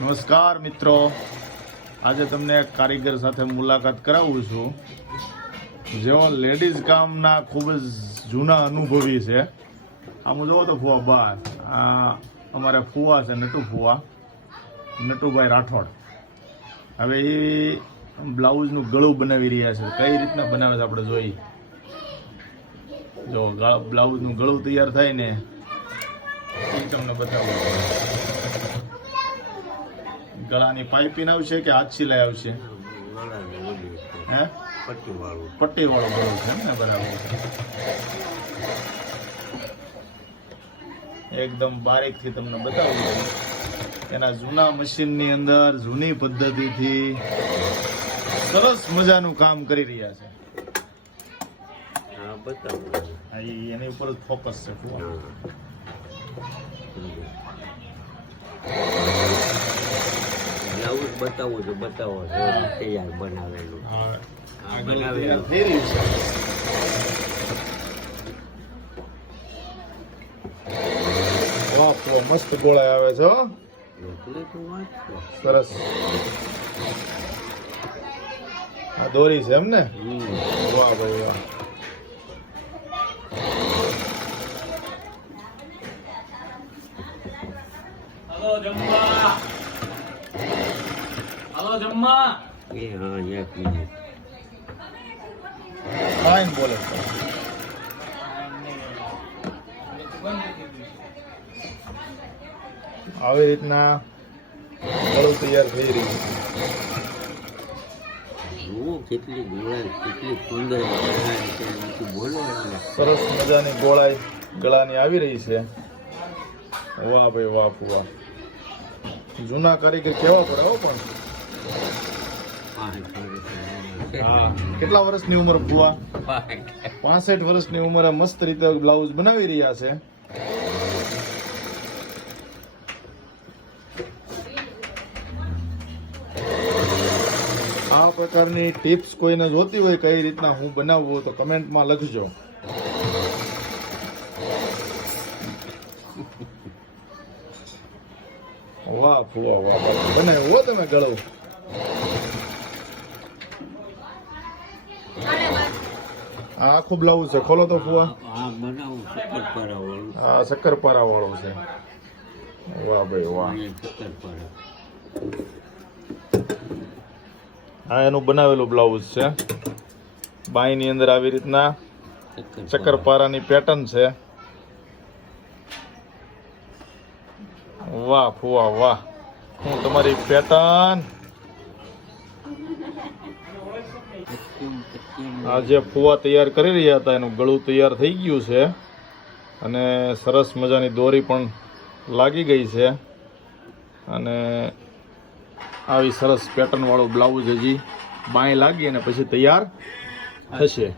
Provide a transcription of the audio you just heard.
નમસ્કાર મિત્રો, આજે તમને એક કારીગર સાથે મુલાકાત કરાવું છું જેઓ લેડીઝ કામના ખૂબ જ જૂના અનુભવી છે. આમ જોવો તો ફુવા બા આ અમારા ફુવા છે નટુભાઈ રાઠોડ. હવે એ બ્લાઉઝનું ગળું બનાવી રહ્યા છે. કઈ રીતના બનાવે છે આપણે જોઈ. જો બ્લાઉઝનું ગળું તૈયાર થાય ને એ તમને બતાવું. ગળાની પાઇપિંગ આવશે કે હાથ સિલાઈ આવશે? હે, પટ્ટી વાળો ગળો છે ને, બરાબર. એકદમ બારીક થી તમને બતાવું. એના જૂના મશીન ની અંદર જૂની પદ્ધતિથી સરસ મજાનું કામ કરી રહ્યા છે. એની ઉપર જ ફોકસ છે. બ્લાઉઝ બતાવો તૈયાર બનાવેલું. થઈ રહ્યું છે. મસ્ત ગોળાઈ આવે છે. સરસ. આ દોરી છે એમ ને? વાહ ભાઈ વાહ. હાલો જમવા. એક મિનિટ. ફાઇન બોલે. આવી રીતના ગળું તૈયાર થઈ રહ્યું છે. જુઓ કેટલી ગોળાઈ, કેટલી સુંદર બોલો. સરસ મજાની ગોળાઈ ગળાની આવી રહી છે. વાહ ભાઈ વાહ ફુવા. જૂના કારીગર કેવા પડે હો પણ. હા, કેટલા વર્ષની ઉંમર ફુવા? 65 વર્ષની ઉંમરે મસ્ત રીતે બ્લાઉઝ બનાવી રહ્યા છે. આ પ્રકારની ટિપ્સ કોઈને જોતી હોય કઈ રીતના હું બનાવવું તો કમેન્ટમાં લખજો. વાહ ફુવા વાહ, બનાવ્યું હો તમે ગળું. આ આખું બ્લાઉઝ છે. ખોલો તો ફુવા. હા, શક્કરપારા વાળો છે. વાહ ભાઈ વાહ. આ એનું બનાવેલું બ્લાઉઝ છે. બાઈની અંદર આવી રીતના શક્કરપારાની પેટર્ન છે. વાહ ફુવા વાહ. હું તમારી પેટર્ન. આ જે ફુવા તૈયાર કરી રહ્યા હતા એનું ગળું તૈયાર થઈ ગયું છે અને સરસ મજાની દોરી પણ લાગી ગઈ છે અને આવી સરસ પેટર્ન વાળું બ્લાઉઝ હજી બાંય લાગી અને પછી તૈયાર થશે.